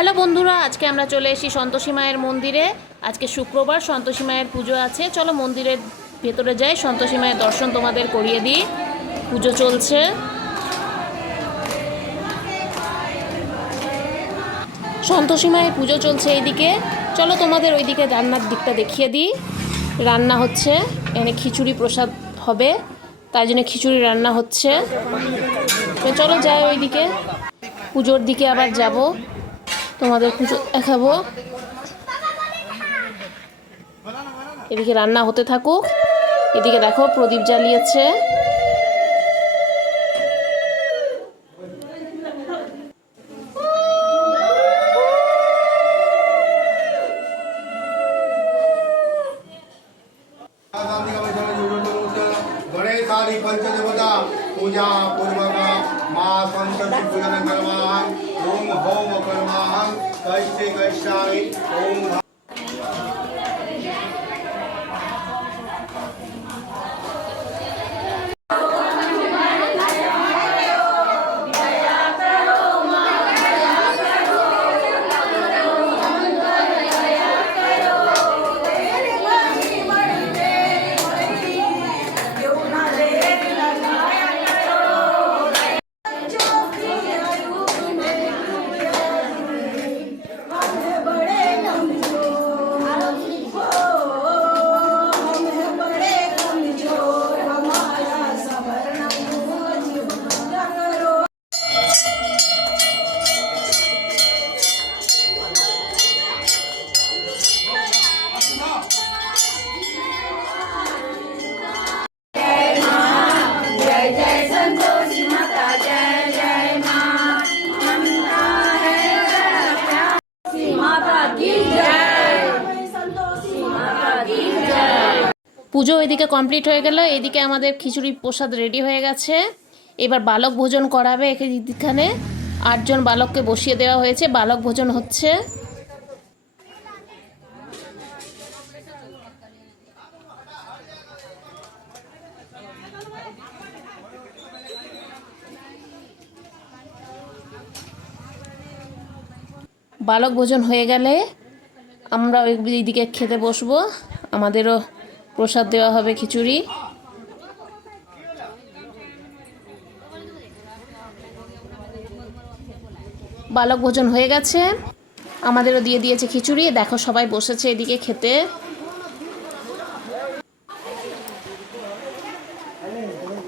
Hello বন্ধুরা, আজকে আমরা চলে এসেছি সন্তোষী মায়ের মন্দিরে। আজকে শুক্রবার, সন্তোষী মায়ের পুজো আছে। চলো মন্দিরের ভেতরে যাই, সন্তোষী মায়ের দর্শন তোমাদের করিয়ে দিই। পুজো চলছে। সন্তোষী মায়ের পুজো চলছে এইদিকে। চলো তোমাদের ওইদিকে রান্নার দিকটা দেখিয়ে দিই। রান্না হচ্ছে, এখানে খিচুড়ি প্রসাদ হবে, তাই জন্য খিচুড়ি রান্না হচ্ছে। তো চলো যাই ওইদিকে, পুজোর দিকে আবার যাব, তোমাদের পুজো দেখাবো। এদিকে রান্না হতে থাকুক। এদিকে দেখো প্রদীপ জ্বালিয়েছে। पंचदेवता पूजा पूर्वक मां संतति पूजन कर्माहं ओम होम कर्माहं कैसे कैसामि ओम পুজো এদিকে কমপ্লিট হয়ে গেল। এদিকে আমাদের খিচুড়ি প্রসাদ রেডি হয়ে গেছে। এবার বালক ভোজন করাবে। এখানে 8 জন বালককে বসিয়ে দেওয়া হয়েছে, বালক ভোজন হচ্ছে। বালক ভোজন হয়ে গেলে আমরা ওইদিকে খেতে বসবো। আমাদেরও প্রসাদ দেওয়া হবে, খিচুড়ি। বালক ভোজন হয়ে গেছে, আমাদেরও দিয়ে দিয়েছে খিচুড়ি। দেখো সবাই বসেছে এদিকে খেতে।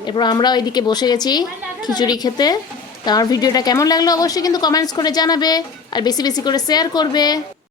এরপর আমরাও এদিকে বসে গেছি খিচুড়ি খেতে। তো আমার ভিডিওটা কেমন লাগলো অবশ্যই কিন্তু কমেন্টস করে জানাবে, আর বেশি বেশি করে শেয়ার করবে।